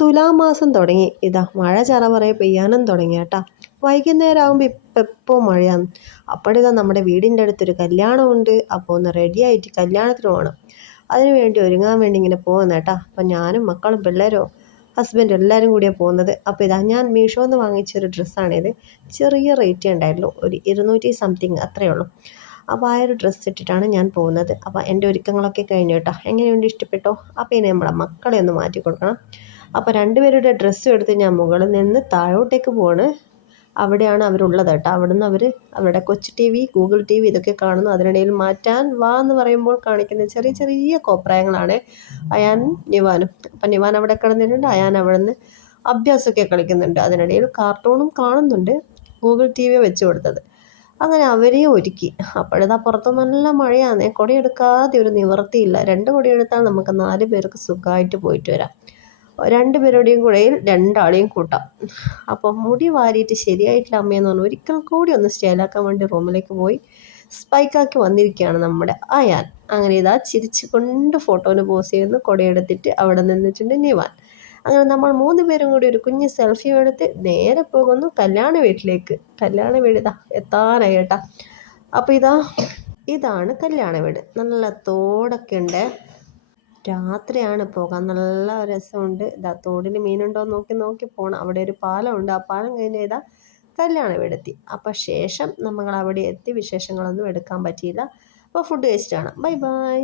തുലാമാസം തുടങ്ങി. ഇതാ മഴ ചറപറയെ പെയ്യാനും തുടങ്ങി കേട്ടാ. വൈകുന്നേരം ആകുമ്പോൾ ഇപ്പം എപ്പോൾ മഴയാണ്. അപ്പോഴിതാ നമ്മുടെ വീടിൻ്റെ അടുത്തൊരു കല്യാണമുണ്ട്. അപ്പോൾ ഒന്ന് റെഡി ആയിട്ട് കല്യാണത്തിന് പോകണം. അതിന് വേണ്ടി ഒരുങ്ങാൻ വേണ്ടി ഇങ്ങനെ പോകുന്ന കേട്ടാ. അപ്പം ഞാനും മക്കളും പിള്ളേരോ ഹസ്ബൻഡും എല്ലാവരും കൂടിയാണ് പോകുന്നത്. അപ്പോൾ ഇതാ ഞാൻ മീഷോന്ന് വാങ്ങിച്ചൊരു ഡ്രസ്സാണിത്. ചെറിയ റേറ്റേ ഉണ്ടായുള്ളൂ, ഒരു 200 സംതിങ് അത്രയേ ഉള്ളൂ. അപ്പോൾ ആ ഒരു ഡ്രസ്സ് ഇട്ടിട്ടാണ് ഞാൻ പോകുന്നത്. അപ്പോൾ എൻ്റെ ഒരുക്കങ്ങളൊക്കെ കഴിഞ്ഞു കേട്ടോ. എങ്ങനെയുണ്ട്, ഇഷ്ടപ്പെട്ടോ? അപ്പോൾ ഇനി നമ്മളെ മക്കളെ ഒന്ന് മാറ്റി കൊടുക്കണം. അപ്പോൾ രണ്ടുപേരുടെ ഡ്രസ്സും എടുത്ത് ഞാൻ മുകളിൽ നിന്ന് താഴോട്ടേക്ക് പോവാണ്. അവിടെയാണ് അവരുള്ളത് കേട്ടോ. അവിടുന്ന് അവർ അവരുടെ കൊച്ചു TV, Google TV ഇതൊക്കെ കാണുന്നു. അതിനിടയിൽ മാറ്റാൻ വാ എന്ന് പറയുമ്പോൾ കാണിക്കുന്ന ചെറിയ ചെറിയ കോപ്രായങ്ങളാണ് അയാനും നിവാനും. അപ്പം നിവാൻ അവിടെ കിടന്നിട്ടുണ്ട്, അയാൻ അവിടെ നിന്ന് അഭ്യാസമൊക്കെ കളിക്കുന്നുണ്ട്. അതിനിടയിൽ കാർട്ടൂണും കാണുന്നുണ്ട്, ഗൂഗിൾ ടി വി വെച്ച് കൊടുത്തത്. അങ്ങനെ അവരെയും ഒരുക്കി. അപ്പോഴതാ പുറത്ത് നല്ല മഴയാണേ. കുടയെടുക്കാതെ ഒരു നിവർത്തിയില്ല. 2 കുടയെടുത്താൽ നമുക്ക് 4 പേർക്ക് സുഖമായിട്ട് പോയിട്ട് വരാം. 2 പേരുടെയും കൂടെയിൽ 2 ആളെയും കൂട്ടാം. അപ്പം മുടി വാരിയിട്ട് ശരിയായിട്ടില്ല അമ്മയെന്ന് പറഞ്ഞു ഒരിക്കൽ കൂടി ഒന്ന് സ്റ്റൈലാക്കാൻ വേണ്ടി റൂമിലേക്ക് പോയി സ്പൈക്കാക്കി വന്നിരിക്കുകയാണ് നമ്മുടെ അയാൻ. അങ്ങനെ ഇതാ ചിരിച്ചു കൊണ്ട് ഫോട്ടോന് പോസ് ചെയ്യുന്നു. കുടയെടുത്തിട്ട് അവിടെ നിന്നിട്ടുണ്ട് നിവാൻ. അങ്ങനെ നമ്മൾ 3 പേരും കൂടി ഒരു കുഞ്ഞ് സെൽഫി എടുത്ത് നേരെ പോകുന്നു കല്യാണ വീട്ടിലേക്ക്. കല്യാണ വീട് ഇതാ എത്താനായി കേട്ടാ. അപ്പോൾ ഇതാണ് കല്യാണ വീട്. നല്ല തോടൊക്കെ ഉണ്ട്. രാത്രിയാണ് പോകാൻ നല്ല രസമുണ്ട്. ഇതാ തോടിൽ മീനുണ്ടോ നോക്കി നോക്കി പോകണം. അവിടെ ഒരു പാലമുണ്ട്. ആ പാലം കഴിഞ്ഞ് ഇതാ കല്യാണ വീടെത്തി. അപ്പം ശേഷം നമ്മൾ അവിടെ എത്തി വിശേഷങ്ങളൊന്നും എടുക്കാൻ പറ്റിയില്ല. അപ്പോൾ ഫുഡ് കഴിച്ചിട്ടാണ്. Bye bye.